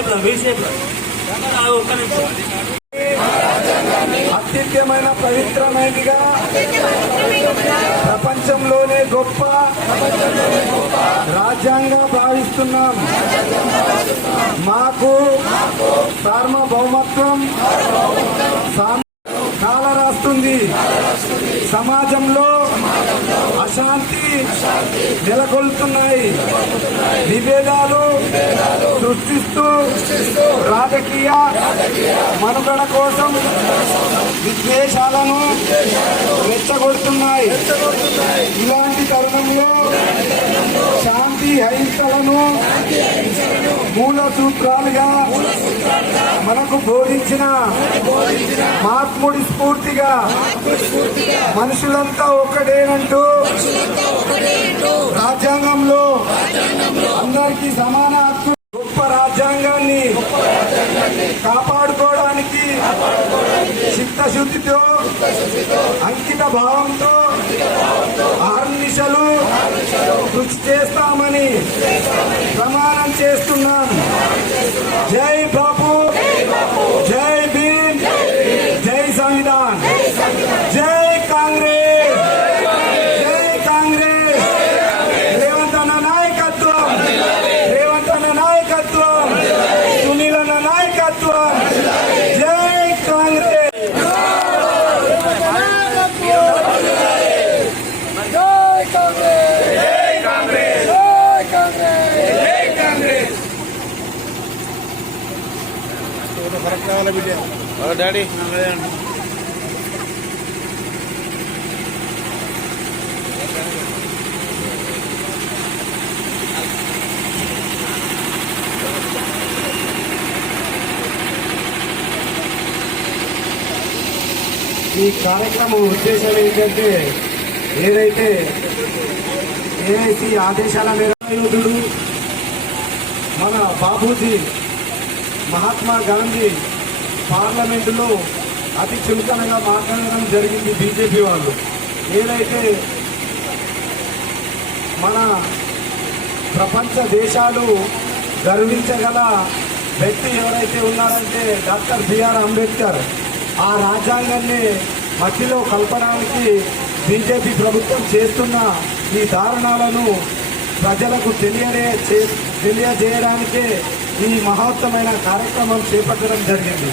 వీసేపులో వీసేపులో ఒక్క నిమిషం? అత్యుత్తమైన పవిత్రమైనదిగా ప్రపంచంలోనే గొప్ప రాజ్యాంగం భావిస్తున్నాం. మాకు సార్వభౌమత్వం కాల రాస్తుంది. సమాజంలో అశాంతి నెలకొల్పుతున్నాయి. విభేదాలు సృష్టిస్తూ రాజకీయ మనుగడ కోసం విద్వేషాలను రెచ్చగొడుతున్నాయి. ఇలాంటి తరుణంలో శాంతి అహింసలను మూల సూత్రాలుగా మనకు బోధించిన మహాత్ముడి స్ఫూర్తిగా మనుషులంతా ఒక్కడేనంటూ రాజ్యాంగంలో అందరికీ సమాన హక్కు గొప్ప రాజ్యాంగాన్ని కాపాడుకోవడానికి చిత్తశుద్ధితో అంకిత భావంతో ఆర్నిశలు కృషి చేస్తామని ప్రమాణం చేస్తున్నాం జై బాపు. డాడీ. ఈ కార్యక్రమం ఉద్దేశం ఏంటంటే ఏదైతే ఏఐసి ఆదేశాల మేరకు మన బాబూజీ మహాత్మా గాంధీ పార్లమెంటులో అతి చులకనగా మాట్లాడడం జరిగింది బీజేపీ వాళ్ళు. ఏదైతే మన ప్రపంచ దేశాలు గర్వించగల వ్యక్తి ఎవరైతే ఉన్నారంటే డాక్టర్ బిఆర్ అంబేద్కర్ ఆ రాజ్యాంగాన్ని మట్టిలో కల్పడానికి బీజేపీ ప్రభుత్వం చేస్తున్న ఈ దారుణాలను ప్రజలకు తెలియనే చే- తెలియజేయడానికే ఈ మహోత్తమైన కార్యక్రమం చేపట్టడం జరిగింది.